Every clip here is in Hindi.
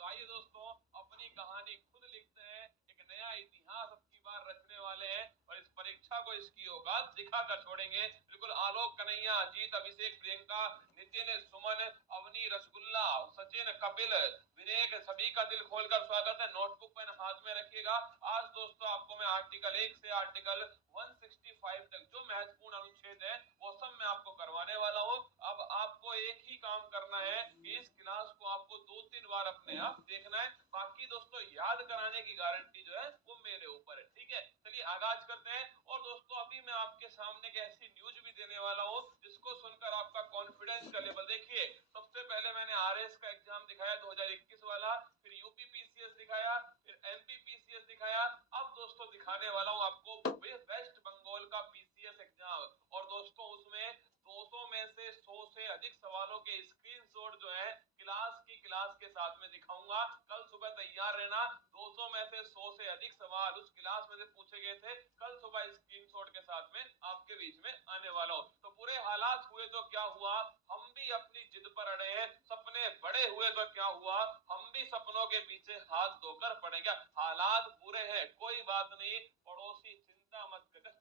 तो आइए दोस्तों अपनी कहानी खुद लिखते हैं, एक नया इतिहास अब की बार रचने वाले हैं और इस परीक्षा को इसकी औकात दिखा कर छोड़ेंगे। बिल्कुल आलोक, कन्हैया, अजीत, अभिषेक, प्रियंका, नितिन, सुमन, अवनी, रसगुल्ला, सचिन, कपिल, विवेक, सभी का दिल खोलकर स्वागत है। नोटबुक पेन हाथ में रखिएगा। आज दोस्तों आपको मैं आर्टिकल 1 से आर्टिकल 165 तक जो महत्वपूर्ण अनुच्छेद है वो सब मैं आपको करवाने वाला हूँ। अब आपको एक ही काम करना है कि इस क्लास को आपको 2-3 बार अपने आप देखना है। बाकी दोस्तों याद कराने की गारंटी जो है वो मेरे ऊपर है, ठीक है। चलिए आगाज करते हैं। और दोस्तों अभी मैं आपके सामने एक ऐसी न्यूज भी देने वाला हूँ जिसको सुनकर आपका कॉन्फिडेंस का लेवल देखिए। सबसे पहले मैंने आरएस का एग्जाम दिखाया 2021 वाला, फिर यूपी पीसीएस दिखाया, फिर एमपी पीसीएस दिखाया। अब दोस्तों दिखाने वाला हूँ आपको वेस्ट बंगाल का पीसीएस एग्जाम। और दोस्तों उसमें 200 में से 100 से अधिक सवालों के स्क्रीनशॉट जो है क्लास के साथ में दिखाऊंगा। कल सुबह तैयार रहना। 200 में से 100 से अधिक सवाल उस क्लास में से पूछे गए थे। कल सुबह स्क्रीनशॉट के साथ में आपके बीच में आने वाला हूं। तो बुरे हालात हुए तो क्या हुआ, हम भी अपनी जिद पर अड़े हैं। सपने बड़े हुए तो क्या हुआ, हम भी सपनों के पीछे हाथ धोकर पड़ेंगे। हालात बुरे हैं, कोई बात नहीं पड़ोसी,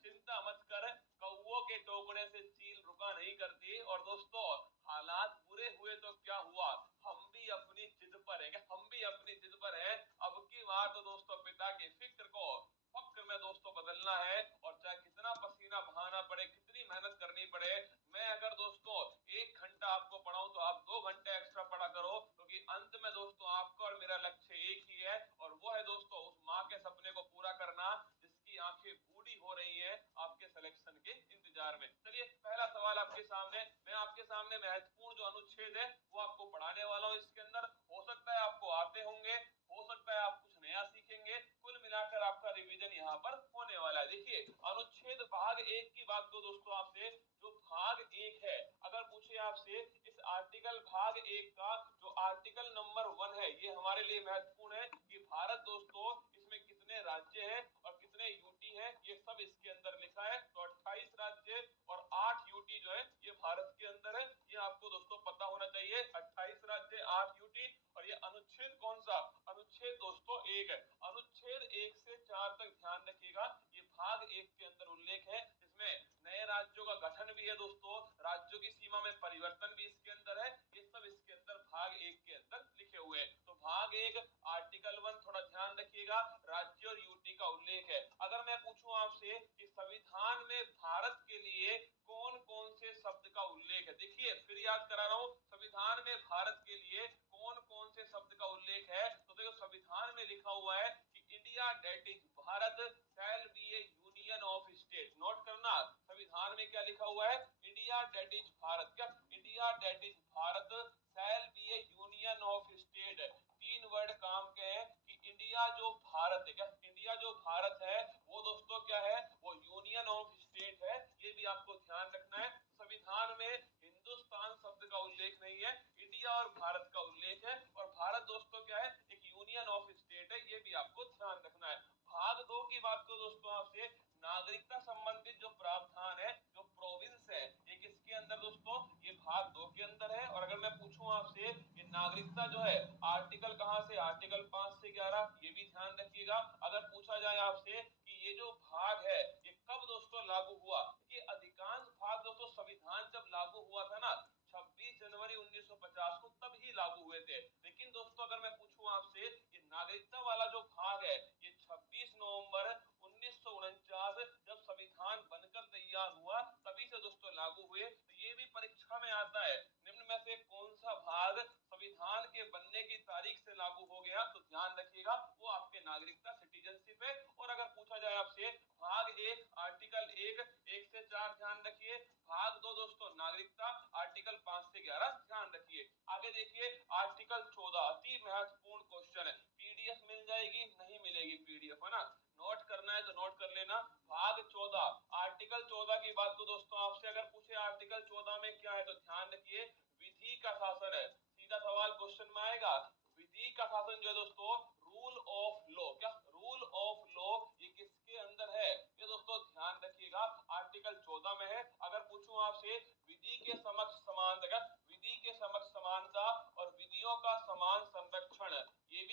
चिंता मत कर, कौओं के टोकरे से चील रुका नहीं करती। और दोस्तों हालात बुरे हुए तो क्या हुआ, हम भी अपनी जिद पर है, हम भी अपनी जिद पर है। अब की बार तो दोस्तों पिता की फिक्र को फक्र में दोस्तों बदलना है। और चाहे कितना पसीना बहाना पड़े, कितनी मेहनत करनी पड़े, मैं अगर दोस्तों 1 घंटा आपको पढ़ाऊं तो आप 2 घंटे एक्स्ट्रा पढ़ा करो, क्योंकि अंत में दोस्तों आपका और मेरा लक्ष्य एक ही है। और वो है दोस्तों उस माँ के सपने को पूरा करना जिसकी आंखें बूढ़ी हो रही हैं आपके सिलेक्शन के इंतजार में। चलिए पहला सवाल आपके सामने, मैं आपके सामने महत्वपूर्ण जो अनुच्छेद है वो आपको पढ़ाने वाला हूँ। इसके अंदर हो सकता है आपको आते होंगे, हो सकता है आप कुछ नया सीखेंगे। कुल मिलाकर आपका रिवीजन यहाँ पर होने वाला है। देखिए अनुच्छेद भाग 1 की बात को दोस्तों आपसे, जो भाग 1 है, अगर पूछे आपसे इस आर्टिकल भाग 1 का जो आर्टिकल नंबर 1 है, ये हमारे लिए महत्वपूर्ण है कि भारत दोस्तों इसमें कितने राज्य हैं और कितने यूटी है, ये सब इसके अंदर लिखा है। तो 28 राज्य और 8 यूटी जो है ये भारत के अंदर है, ये आपको दोस्तों पता होना चाहिए। 28 राज्य, 8 यूटी। और ये अनुच्छेद कौन सा, अनुच्छेद दोस्तों 1 है। अनुच्छेद 1 से 4 तक ध्यान रखिएगा, ये भाग 1 के अंदर उल्लेख है। इसमें नए राज्यों का गठन भी है दोस्तों, राज्यों की सीमा में परिवर्तन भी इसके अंदर है। ये सब इसके अंदर भाग 1 के अंदर लिखे हुए हैं। तो भाग 1 आर्टिकल 1 थोड़ा ध्यान रखिएगा, राज्य और यूटी का उल्लेख है। अगर मैं पूछूं आपसे कि संविधान में भारत के लिए कौन कौन से शब्द का उल्लेख है, देखिए फिर याद करा रहा हूं, संविधान में भारत के लिए कौन कौन से शब्द का उल्लेख है। तो देखो संविधान में लिखा हुआ है कि India that is Bharat shall be a union of state. Note करना, संविधान में क्या लिखा हुआ है, इंडिया डेट इज भारत, क्या India that is Bharat shall be a union of state. 3 word काम के हैं कि इंडिया जो भारत है, क्या इंडिया जो भारत है वो दोस्तों क्या है, वो यूनियन ऑफ स्टेट है। ये भी आपको ध्यान रखना है। संविधान में हिंदुस्तान शब्द का उल्लेख नहीं है, इंडिया और भारत का उल्लेख है। और भारत दोस्तों क्या है, एक यूनियन ऑफ स्टेट है, ये भी आपको ध्यान रखना है। भाग 2 की बात को दोस्तों आपसे, नागरिकता संबंधित जो प्रावधान है, जो प्रोविंस है, ये किसके अंदर दोस्तों, ये भाग 2 के अंदर है। और अगर मैं पूछूं आपसे कि नागरिकता जो है आर्टिकल कहां से, आर्टिकल 5 से 11, ये भी ध्यान रखिएगा। अगर पूछा जाए आपसे कि ये जो भाग है ये कब दोस्तों लागू हुआ, कि अधिकांश भाग दोस्तों संविधान जब लागू हुआ था ना 26 जनवरी 1950 को, तब ही लागू हुए थे। लेकिन दोस्तों अगर मैं पूछूं आपसे ये नागरिकता वाला जो भाग है ये 26 नवंबर 1949 जब संविधान बनकर तैयार हुआ तभी से दोस्तों लागू हुए। तो ये भी परीक्षा में आता है, निम्न में से कौन सा भाग संविधान के बनने की तारीख से लागू हो गया, तो ध्यान रखिएगा वो आपके नागरिकता सिटीजनशिप है। और अगर पूछा जाए आपसे भाग 1 आर्टिकल 1 1 से 4 ध्यान रखिए, भाग 2 दोस्तों नागरिकता आर्टिकल 5 से 11 ध्यान रखिए। आगे देखिए आर्टिकल 14 अति महत्वपूर्ण क्वेश्चन है, पीडीएफ मिल जाएगी, नहीं मिलेगी पीडीएफ, है ना, नोट करना है तो नोट कर लेना। भाग 14 आर्टिकल 14 की बात तो दोस्तों आपसे अगर पूछे आर्टिकल 14 में क्या है तो ध्यान रखिए विधि का शासन है। सीधा सवाल क्वेश्चन में आएगा, विधि का शासन जो है दोस्तों रूल ऑफ लॉ, क्या रूल ऑफ लॉ, ये किसके अंदर है, ये दोस्तों ध्यान रखिएगा आर्टिकल 14 में है। अगर पूछूं आपसे विधि के समक्ष समानता, क्या विधि के समक्ष समानता और विधियों का समान संरक्षण,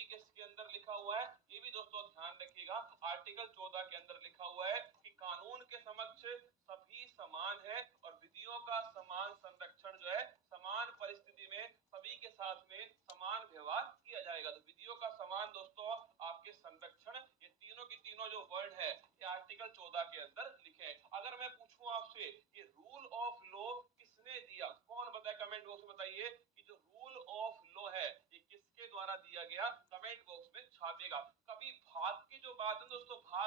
किसके अंदर लिखा हुआ है, ये भी दोस्तों ध्यान रखिएगा। आर्टिकल 14 के अंदर लिखा हुआ है कि कानून के समक्ष सभी समान है और विधियों का समान संरक्षण जो है समान परिस्थिति में सभी के साथ में समान व्यवहार किया जाएगा। तो विधियों का समान दोस्तों आपके संरक्षण, ये तीनों की तीनों जो वर्ड है ये आर्टिकल 14 के अंदर